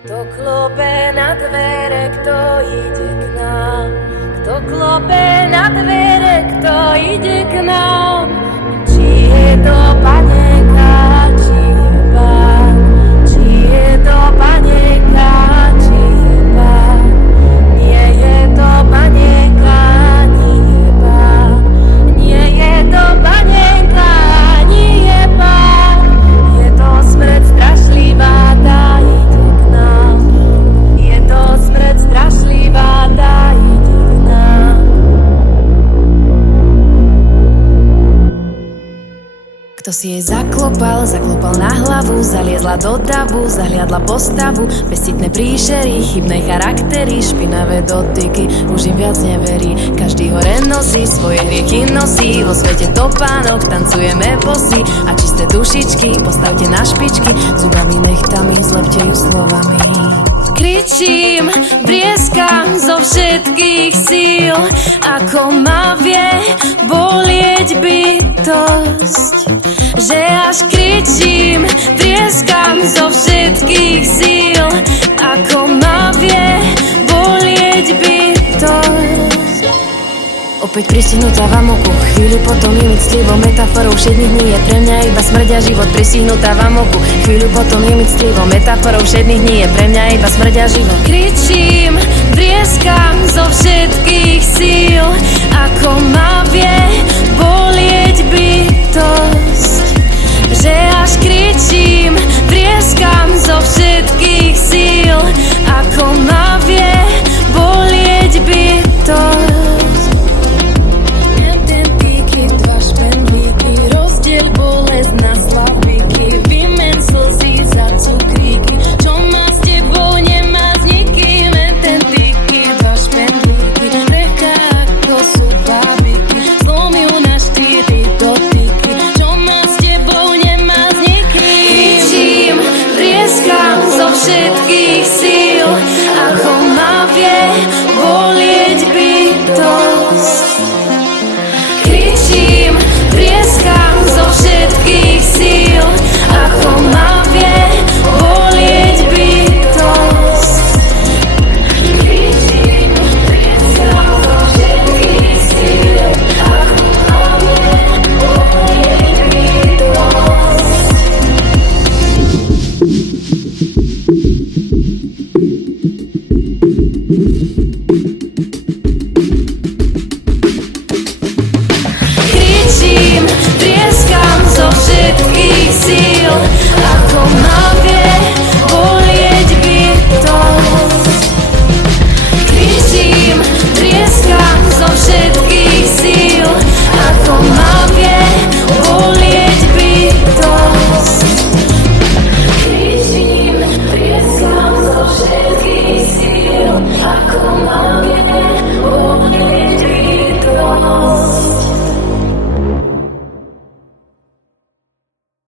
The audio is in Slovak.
Kto klope na dvere, kto ide k nám? Kto klope na dvere, kto ide k nám? Či je to panenka, či je pán? Či je to panenka, či je pán? Nie je to panenka, nie je pán. Nie je to panenka, nie je pán. Je to smrť strašlivá, tá ide k nám. Je to smrť strašlivá, tá ide k nám. Kto si jej zaklopal na hlavu, zaliezla do davu, zahliadla postavu, bezcitné príšery, chybné charaktery, špinavé dotyky, už im viac neverí. Každý hore nosí, svoje hriechy nosí, vo svete topánok tancujeme bosy a čisté dušičky postavte na špičky, zubami, nechtami, zlepte ju slovami. Kričím, vrieskam zo všetkých síl, ako ma vie bolieť bytosť. Že až kričím, vrieskam zo všetkých síl, ako ma vie bolieť bytosť. Opäť pristihnutá v amoku, chvíľu potom je mi ctlivo, metaforou všedných dní je pre mňa iba smrť a život. Pristihnutá v amoku, chvíľu potom je mi ctlivo, metaforou všedných dní je pre mňa iba smrť a život. Kričím, vrieskam zo všetkých síl, ako ma vie bolieť bytosť. Že až kričím,